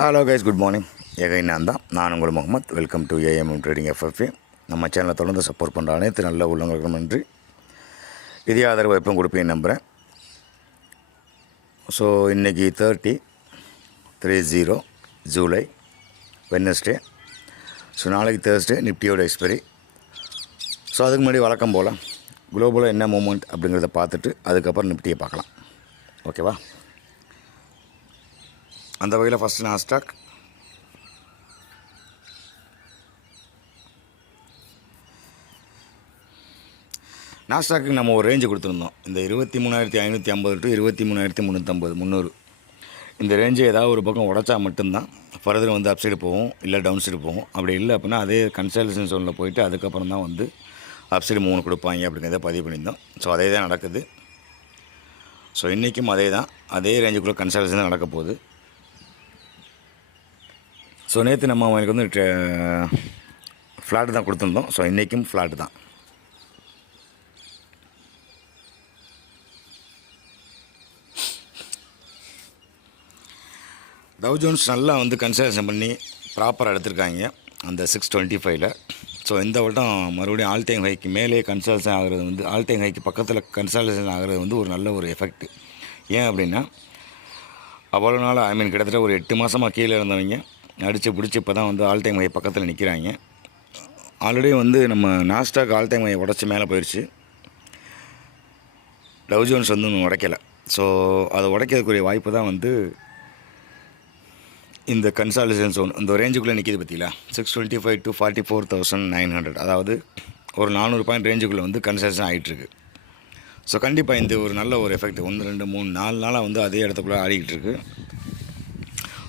Hello guys good morning எகை நான் தான். நான் உங்கள் Muhammad. Welcome to AMM trading FFA நம்ம சேனலை தொடர்ந்து சப்போர்ட் பண்ணுற அனைத்து நல்ல உள்ளவங்களுக்கும் நன்றி. இதே ஆதரவு எப்பவும் கொடுப்பேன் நம்புகிறேன் ஸோ இன்றைக்கி thirty three zero July Wednesday so நாளைக்கு தேர்ஸ்டே நிஃப்டியோட எக்ஸ்பைரி ஸோ அதுக்கு முன்னாடி வழக்கம் போல் குளோபலாக என்ன மூமெண்ட் அப்படிங்கிறத பார்த்துட்டு அதுக்கப்புறம் நிஃப்டியை பார்க்கலாம். ஓகேவா அந்த வகையில் ஃபஸ்ட்டு நாஸ்டாக் நாஸ்டாக்கு நம்ம ஒரு ரேஞ்சு கொடுத்துருந்தோம். இந்த இருபத்தி மூணாயிரத்தி ஐநூற்றி ஐம்பது டு இருபத்தி மூணாயிரத்தி முந்நூற்றம்பது முந்நூறு. இந்த ரேஞ்சு ஏதாவது ஒரு பக்கம் உடச்சா மட்டும்தான். ஃபர்தர் வந்து அப் சைடு போகும் இல்லை டவுன் சைடு போகும். அப்படி இல்லை அப்படின்னா அதே கன்சல்டேஷன் சோனில் போயிட்டு அதுக்கப்புறம் தான் வந்து அப் சைடு மூணு கொடுப்பாங்க அப்படிங்கிறத பதிவு பண்ணியிருந்தோம். ஸோ அதே தான் நடக்குது. ஸோ இன்றைக்கும் அதே தான். அதே ரேஞ்சுக்குள்ளே கன்சல்டேஷன் தான் நடக்க போகுது. ஸோ நேற்று நம்ம அவனுக்கு வந்து ஃப்ளாட்டு தான் கொடுத்துருந்தோம். ஸோ இன்றைக்கும் ஃப்ளாட் தான். டவ் ஜோன்ஸ் நல்லா வந்து கன்சல்ஷன் பண்ணி ப்ராப்பராக எடுத்திருக்காங்க. அந்த சிக்ஸ் டுவெண்ட்டி ஃபைவ்ல ஸோ இந்த வட்டம் மறுபடியும் ஆல் டைம் ஹைக்கு மேலே கன்சல்டேஷன் ஆகிறது வந்து ஆல் டைம் ஹைக்கு பக்கத்தில் கன்சல்டேஷன் ஆகிறது வந்து ஒரு நல்ல ஒரு எஃபெக்ட் ஏன் அப்படின்னா அவ்வளோ நாள் ஐ மீன் கிட்டத்தட்ட ஒரு எட்டு மாதமாக கீழே இருந்தவங்க அடித்து பிடிச்சி இப்போ தான் வந்து ஆல் டைம் ஹை பக்கத்தில் நிற்கிறாங்க ஆல்ரெடி வந்து நம்ம நாஸ்டாக் ஆல் டைம் ஹை உடச்சி மேலே போயிடுச்சு டவ் ஜோன்ஸ் வந்து ஒன்றும் உடைக்கலை. ஸோ அதை உடைக்கிறதுக்குரிய வாய்ப்பு தான் வந்து இந்த கன்சாலிடேஷன் zone இந்த ரேஞ்சுக்குள்ளே நிற்கிது பார்த்தீங்களா six twenty five to forty four thousand nine hundred அதாவது ஒரு நானூறு பாயிண்ட் ரேஞ்சுக்குள்ளே வந்து கன்சல்டேஷன் ஆகிட்டுருக்கு ஸோ கண்டிப்பாக இந்த ஒரு நல்ல ஒரு எஃபெக்ட் ஒன்று ரெண்டு மூணு நாலு நாளாக வந்து அதே இடத்துக்குள்ளே ஆடிக்கிட்டு இருக்குது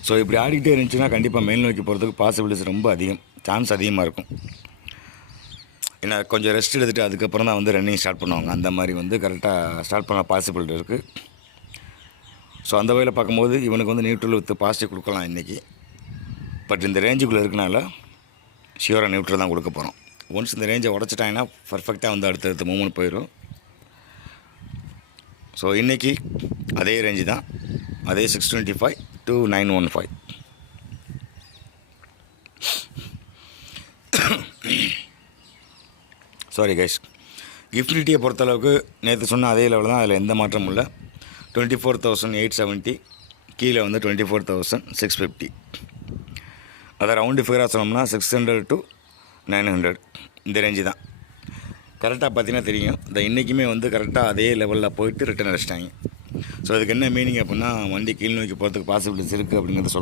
ஸோ இப்படி ஆடிக்கிட்டே இருந்துச்சுன்னா கண்டிப்பாக மேல் நோக்கி போகிறதுக்கு பாசிபிலிட்டிஸ் ரொம்ப அதிகம். சான்ஸ் அதிகமாக இருக்கும். ஏன்னா கொஞ்சம் ரெஸ்ட் எடுத்துகிட்டு அதுக்கப்புறம் தான் வந்து ரன்னிங் ஸ்டார்ட் பண்ணுவாங்க. அந்த மாதிரி வந்து கரெக்டாக ஸ்டார்ட் பண்ண பாசிபிலிட்டி இருக்குது ஸோ அந்த வகையில் பார்க்கும்போது இவனுக்கு வந்து நியூட்ரல் வித் பாசிட்டிவ் கொடுக்கலாம் இன்றைக்கி பட் இந்த ரேஞ்சுக்குள்ளே இருக்கனால ஷியூராக நியூட்ரல் தான் கொடுக்க போகிறோம் ஒன்ஸ் இந்த ரேஞ்சை உடச்சிட்டாங்கன்னா பர்ஃபெக்டாக வந்து அடுத்தடுத்த மூமெண்ட் போயிடும். ஸோ இன்றைக்கி அதே ரேஞ்சு தான். அதே six twenty five to nine one five sorry guys கிஃப்டிட்டியை பொறுத்தளவுக்கு நேற்று சொன்ன அதே லெவலில் தான். அதில் எந்த மாற்றமும் இல்லை. Twenty four thousand eight seventy கீழே வந்து twenty four thousand six fifty அதை ரவுண்டு ஃபிகராக சொன்னோம்னா six hundred to nine hundred இந்த ரேஞ்சு தான். கரெக்டாக பார்த்தீங்கன்னா தெரியும். இந்த இன்றைக்குமே வந்து கரெக்டாக அதே லெவலில் போயிட்டு ரிட்டர்ன் அடிச்சிட்டாங்க. ஸோ அதுக்கு என்ன மீனிங் அப்படின்னா வண்டி கீழ் நோக்கி போகிறதுக்கு பாசிபிலிட்டிஸ் இருக்குது அப்படிங்கிறத சொல்ல